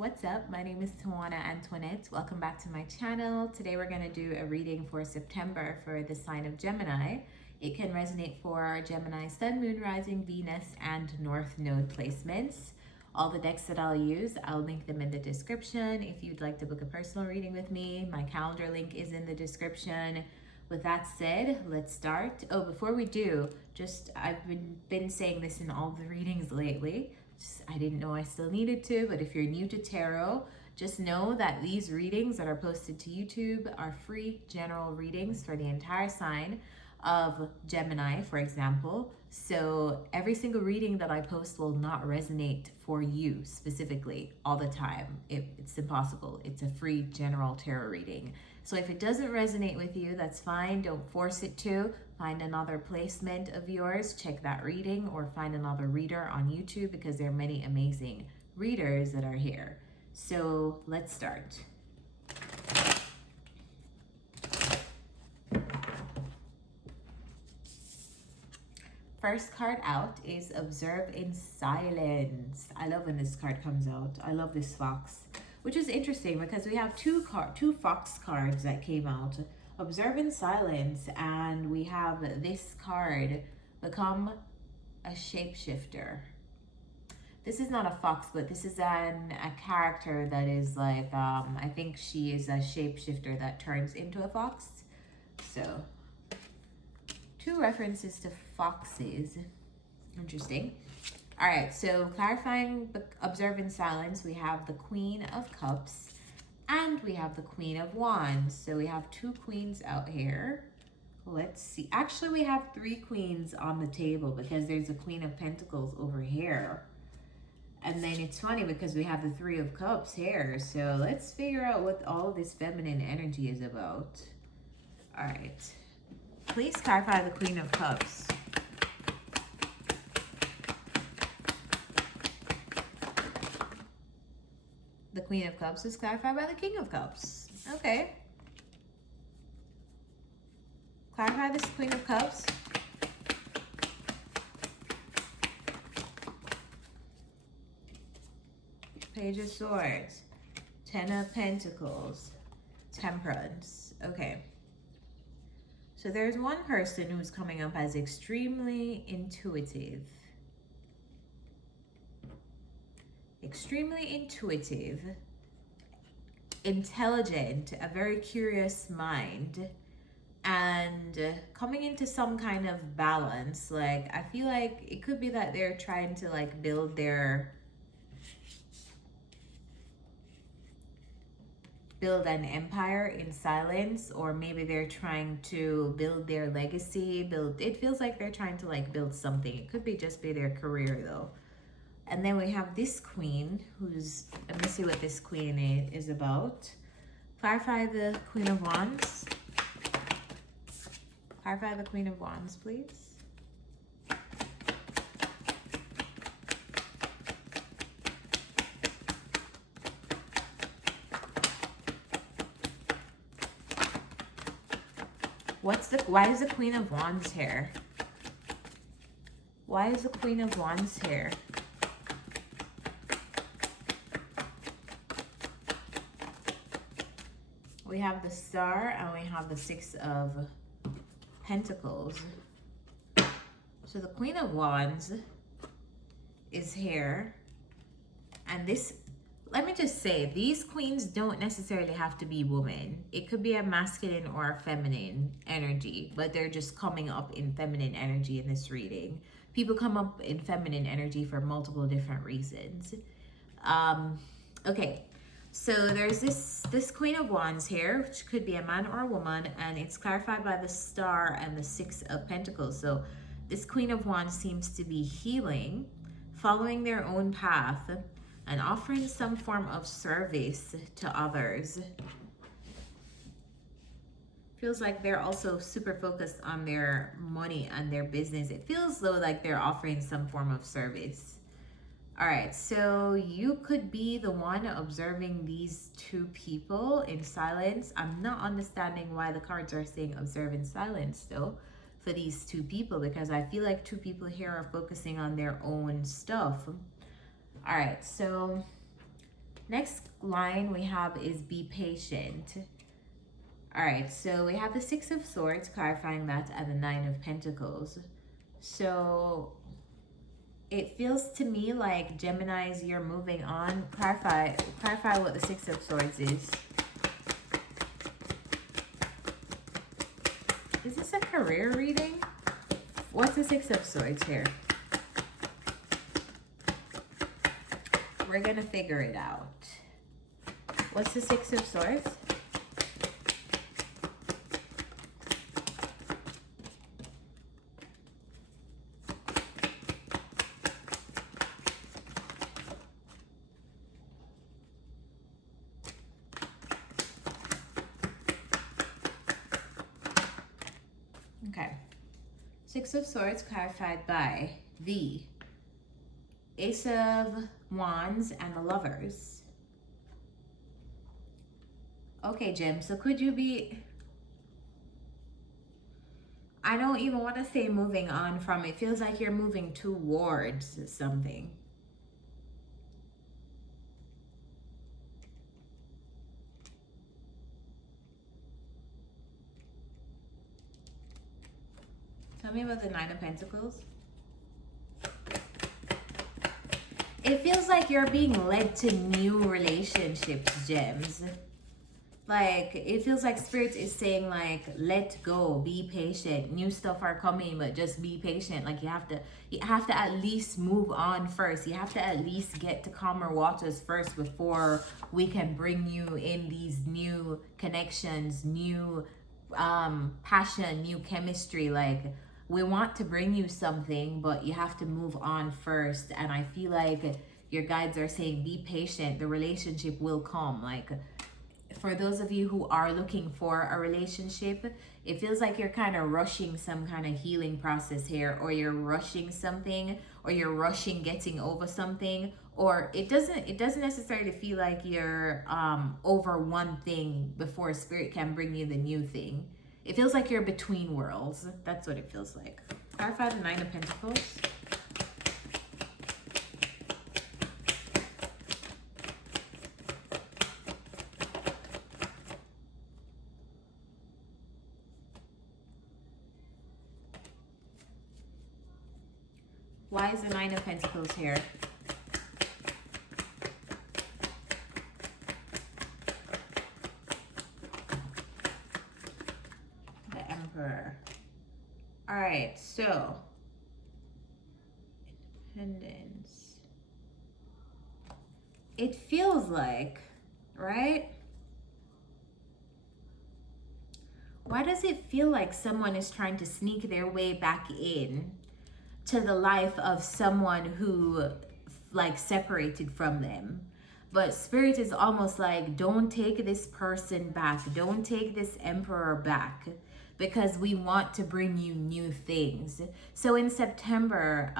what's up? My name is Tawanantoinette. Welcome back to my channel. Today we're going to do a reading for September for the sign of Gemini. It can resonate for Gemini Sun, Moon, Rising, Venus, and North Node placements. All the decks that I'll use, I'll link them in the description. If you'd like to book a personal reading with me, my calendar link is in the description. With that said, let's start. Oh, before we do, I've been saying this in all the readings lately. I didn't know I still needed to, but if you're new to tarot, just know that these readings that are posted to YouTube are free general readings for the entire sign of Gemini, for example. So every single reading that I post will not resonate for you specifically all the time. It's impossible. It's a free general tarot reading. So if it doesn't resonate with you, that's fine. Don't force it to. Find another placement of yours, check that reading, or find another reader on YouTube because there are many amazing readers that are here. So let's start. First card out is Observe in Silence. I love when this card comes out. I love this fox, which is interesting because we have two fox cards that came out. Observe in Silence, and we have this card, Become a Shapeshifter. This is not a fox, but this is a character that is like, I think she is a shapeshifter that turns into a fox. So, two references to foxes. Interesting. All right, so clarifying Observe in Silence, we have the Queen of Cups and we have the Queen of Wands. So we have two queens out here. Let's see. Actually, we have three queens on the table because there's a Queen of Pentacles over here. And then it's funny because we have the Three of Cups here. So let's figure out what all this feminine energy is about. All right. Please clarify the Queen of Cups. The Queen of Cups is clarified by the King of Cups. Okay. Clarify this Queen of Cups. Page of Swords. Ten of Pentacles. Temperance. Okay. So there's one person who's coming up as extremely intuitive. Extremely intuitive, intelligent, a very curious mind, and coming into some kind of balance. Like, I feel like it could be that they're trying to like build an empire in silence, or maybe they're trying to build their legacy. It feels like they're trying to like build something. It could be just be their career though. And then we have this queen who's, let me see what this queen is about. Clarify the Queen of Wands. Clarify the Queen of Wands, please. Why is the Queen of Wands here? Why is the Queen of Wands here? We have the Star and we have the Six of Pentacles. So the Queen of Wands is here. And this, let me just say, these queens don't necessarily have to be women. It could be a masculine or a feminine energy, but they're just coming up in feminine energy in this reading. People come up in feminine energy for multiple different reasons. Okay. So there's this Queen of Wands here, which could be a man or a woman, and it's clarified by the Star and the Six of Pentacles. So this Queen of Wands seems to be healing, following their own path, and offering some form of service to others. Feels like they're also super focused on their money and their business. It feels though like they're offering some form of service. All right, so you could be the one observing these two people in silence. I'm not understanding why the cards are saying observe in silence though for these two people, because I feel like two people here are focusing on their own stuff. All right, so Next line we have is be patient. All right, so we have the Six of Swords, clarifying that, and the Nine of Pentacles. So it feels to me like Geminis, you're moving on. Clarify what the Six of Swords is. Is this a career reading? What's the Six of Swords here? We're gonna figure it out. What's the Six of Swords? Okay. Six of Swords clarified by the Ace of Wands and the Lovers. Okay, Jim, so could you be... I don't even want to say moving on from. It feels like you're moving towards something. Tell me about the Nine of Pentacles. It feels like you're being led to new relationships, Gems. Like, it feels like Spirit is saying, like, let go, be patient. New stuff are coming, but just be patient. Like, you have to at least move on first. You have to at least get to calmer waters first before we can bring you in these new connections, new passion, new chemistry. Like, we want to bring you something, but you have to move on first. And I feel like your guides are saying, be patient. The relationship will come. Like, for those of you who are looking for a relationship, it feels like you're kind of rushing some kind of healing process here, or you're rushing something, or you're rushing getting over something, or it doesn't necessarily feel like you're over one thing before Spirit can bring you the new thing. It feels like you're between worlds. That's what it feels like. Clarify the Nine of Pentacles. Why is the Nine of Pentacles here? The Emperor. All right, so Independence. It feels like, right? Why does it feel like someone is trying to sneak their way back in to the life of someone who like separated from them? But Spirit is almost like, don't take this person back, don't take this Emperor back, because we want to bring you new things. So in September,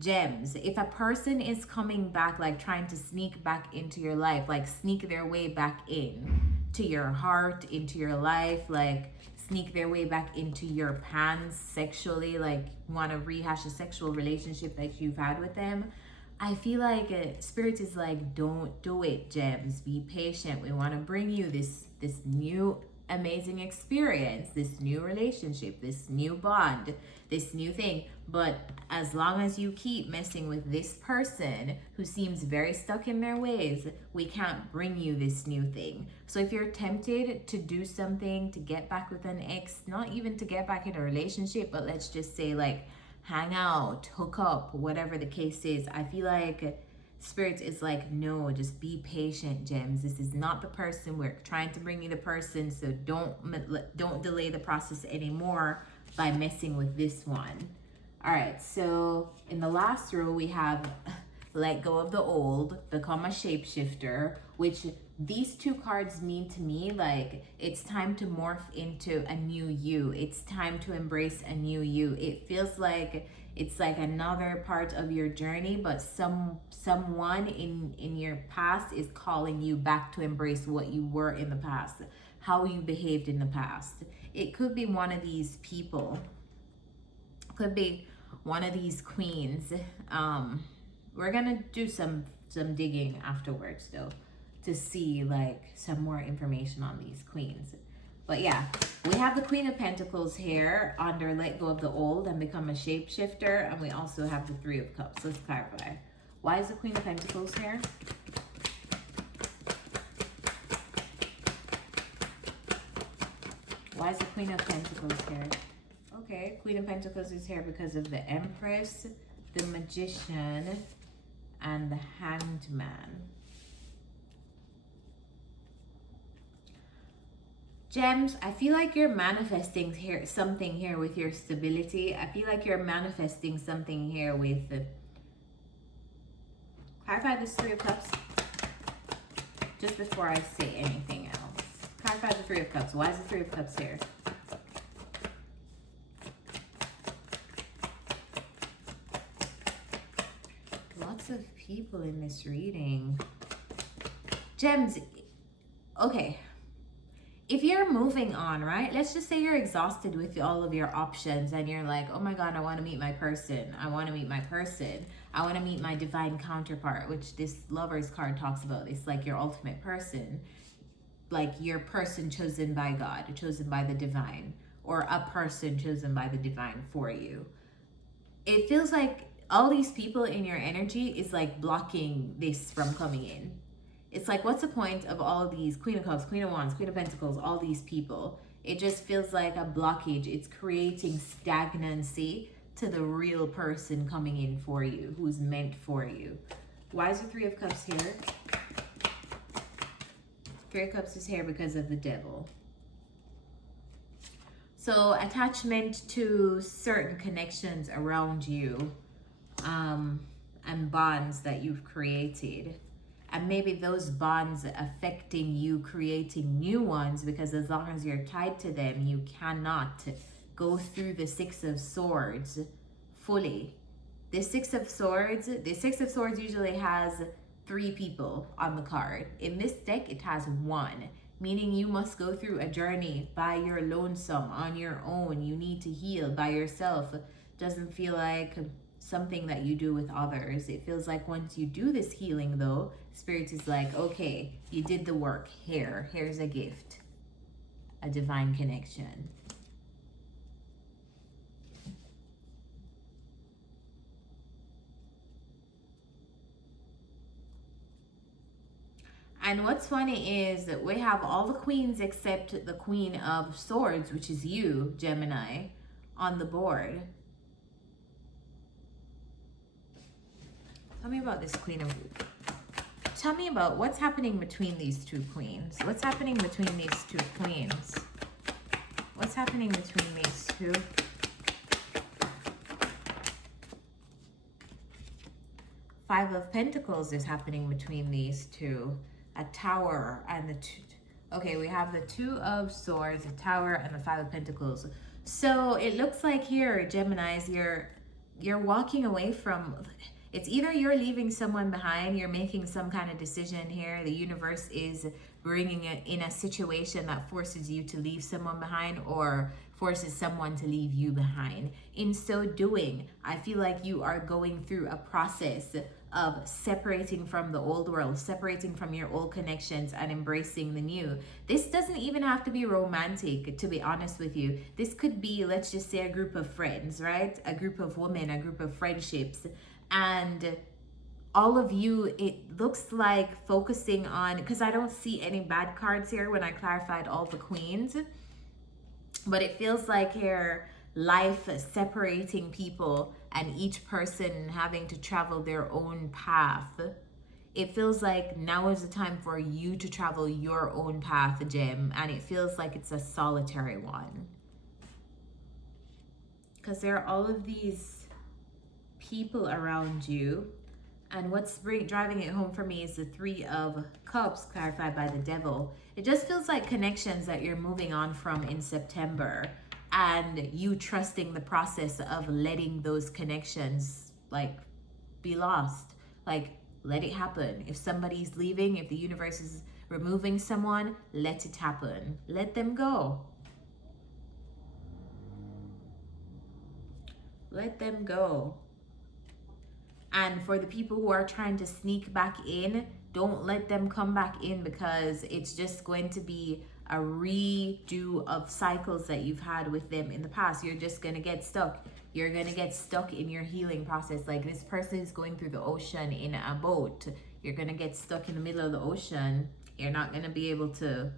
Gems, if a person is coming back, like trying to sneak back into your life, like sneak their way back in to your heart, into your life, like sneak their way back into your pants sexually, like want to rehash a sexual relationship that you've had with them, I feel like Spirit is like, don't do it, Gems. Be patient. We want to bring you this new amazing experience, this new relationship, this new bond, this new thing. But as long as you keep messing with this person who seems very stuck in their ways, we can't bring you this new thing. So if you're tempted to do something, to get back with an ex, not even to get back in a relationship, but let's just say like hang out, hook up, whatever the case is, I feel like Spirit is like, no, just be patient, Gems. This is not the person. We're trying to bring you the person, so don't delay the process anymore by messing with this one. All right, so in the last row we have let go of the old, become a shapeshifter, which these two cards mean to me like it's time to morph into a new you. It's time to embrace a new you. It feels like it's like another part of your journey, but someone in your past is calling you back to embrace what you were in the past, how you behaved in the past. It could be one of these people, could be one of these queens. We're gonna do some some digging afterwards though, to see like some more information on these queens. But yeah, we have the Queen of Pentacles here under Let Go of the Old and Become a Shapeshifter. And we also have the Three of Cups. Let's clarify. Why is the Queen of Pentacles here? Why is the Queen of Pentacles here? Okay, Queen of Pentacles is here because of the Empress, the Magician, and the Hanged Man. Gems, I feel like you're manifesting here something here with your stability. I feel like you're manifesting something here with clarify this Three of Cups just before I say anything else. Clarify the Three of Cups. Why is the Three of Cups here? Lots of people in this reading. Gems, okay. If you're moving on, right? Let's just say you're exhausted with all of your options and you're like, oh my God, I want to meet my person. I want to meet my person. I want to meet my divine counterpart, which this Lovers card talks about. It's like your ultimate person, like your person chosen by God, chosen by the divine, or a person chosen by the divine for you. It feels like all these people in your energy is like blocking this from coming in. It's like, what's the point of all these Queen of Cups, Queen of Wands, Queen of Pentacles, all these people? It just feels like a blockage. It's creating stagnancy to the real person coming in for you, who's meant for you. Why is the Three of Cups here? Three of Cups is here because of the Devil. So attachment to certain connections around you, and bonds that you've created. And maybe those bonds affecting you creating new ones, because as long as you're tied to them, you cannot go through the Six of Swords fully. The Six of Swords usually has 3 people on the card. In this deck, it has 1, meaning you must go through a journey by your lonesome, on your own. You need to heal by yourself. Doesn't feel like something that you do with others. It feels like once you do this healing though, Spirit is like, okay, you did the work. Here's a gift, a divine connection. And what's funny is that we have all the queens except the Queen of Swords, which is you, Gemini, on the board. Tell me about this Queen of... Tell me about what's happening between these 2 queens. What's happening between these 2 queens? What's happening between these 2? Five of Pentacles is happening between these 2. A Tower and the 2. Okay, we have the 2 of Swords, a Tower, and the 5 of Pentacles. So it looks like here, Geminis, you're walking away from... It's either you're leaving someone behind, you're making some kind of decision here. The universe is bringing it in a situation that forces you to leave someone behind, or forces someone to leave you behind. In so doing, I feel like you are going through a process of separating from the old world, separating from your old connections and embracing the new. This doesn't even have to be romantic, to be honest with you. This could be, let's just say, a group of friends, right? A group of women, a group of friendships. And all of you, it looks like focusing on, because I don't see any bad cards here when I clarified all the queens, but it feels like here life separating people and each person having to travel their own path. It feels like now is the time for you to travel your own path, Gem, and it feels like it's a solitary one, because there are all of these people around you. And what's driving it home for me is the 3 of Cups clarified by the Devil. It just feels like connections that you're moving on from in September, and you trusting the process of letting those connections like be lost. Like, let it happen. If somebody's leaving, if the universe is removing someone, let it happen. Let them go. Let them go. And for the people who are trying to sneak back in, don't let them come back in, because it's just going to be a redo of cycles that you've had with them in the past. You're just going to get stuck. You're going to get stuck in your healing process. Like, this person is going through the ocean in a boat. You're going to get stuck in the middle of the ocean. You're not going to be able to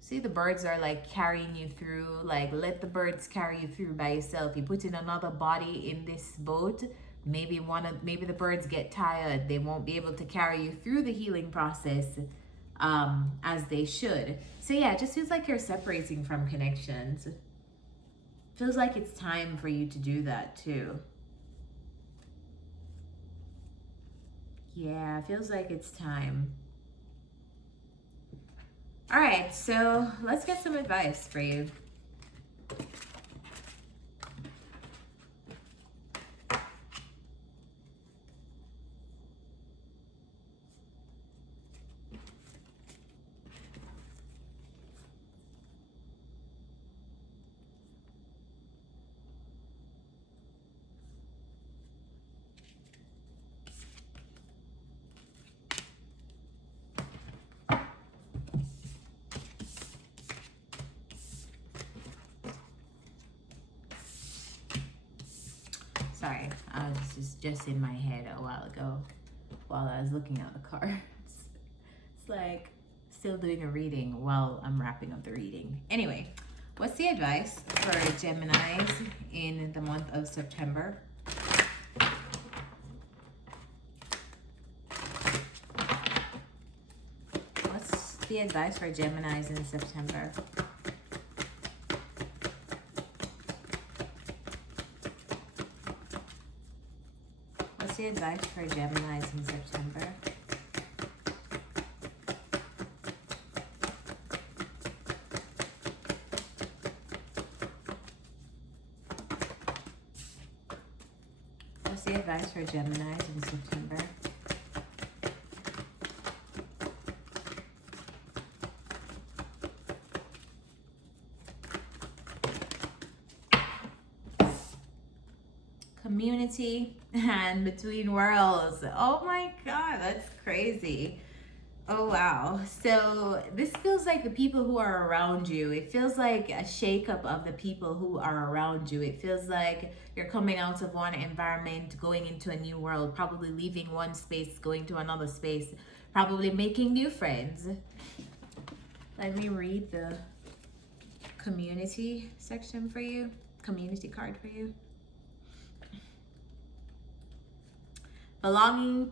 see, the birds are like carrying you through. Like, let the birds carry you through by yourself. You put in another body in this boat. Maybe the birds get tired. They won't be able to carry you through the healing process as they should. So yeah, it just feels like you're separating from connections. Feels like it's time for you to do that too. Yeah, feels like it's time. All right, so let's get some advice for you. Sorry, this is just in my head a while ago while I was looking at the cards. It's like still doing a reading while I'm wrapping up the reading. Anyway, what's the advice for Geminis in the month of September? What's the advice for Geminis in September? What's the advice for Geminis in September? What's the advice for Geminis in September? Community and between worlds. Oh my god, that's crazy. Oh wow. So this feels like the people who are around you. It feels like a shakeup of the people who are around you. It feels like you're coming out of one environment, going into a new world, probably leaving one space, going to another space, probably making new friends. Let me read the community section for you, community card for you. Belonging,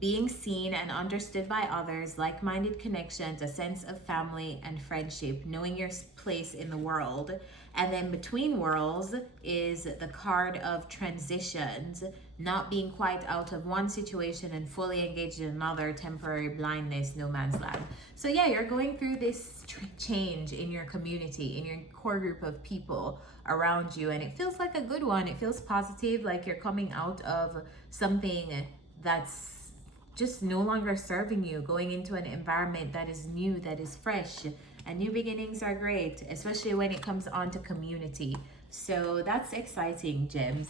being seen and understood by others, like-minded connections, a sense of family and friendship, knowing your place in the world. And then between worlds is the card of transitions, not being quite out of one situation and fully engaged in another, temporary blindness, no man's land. So yeah, you're going through this change in your community, in your core group of people around you, and it feels like a good one. It feels positive, like you're coming out of something that's just no longer serving you, going into an environment that is new, that is fresh. And new beginnings are great, especially when it comes on to community. So that's exciting, Gems.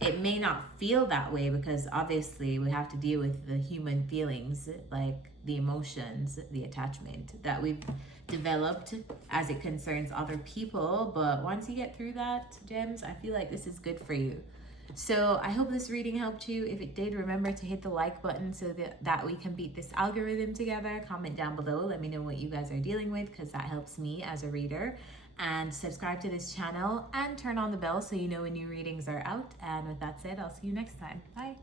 It may not feel that way because obviously we have to deal with the human feelings, like the emotions, the attachment that we've developed as it concerns other people. But once you get through that, Gems, I feel like this is good for you. So I hope this reading helped you. If it did, remember to hit the like button so that we can beat this algorithm together. Comment down below. Let me know what you guys are dealing with, because that helps me as a reader. And subscribe to this channel and turn on the bell so you know when new readings are out. And with that said, I'll see you next time. Bye.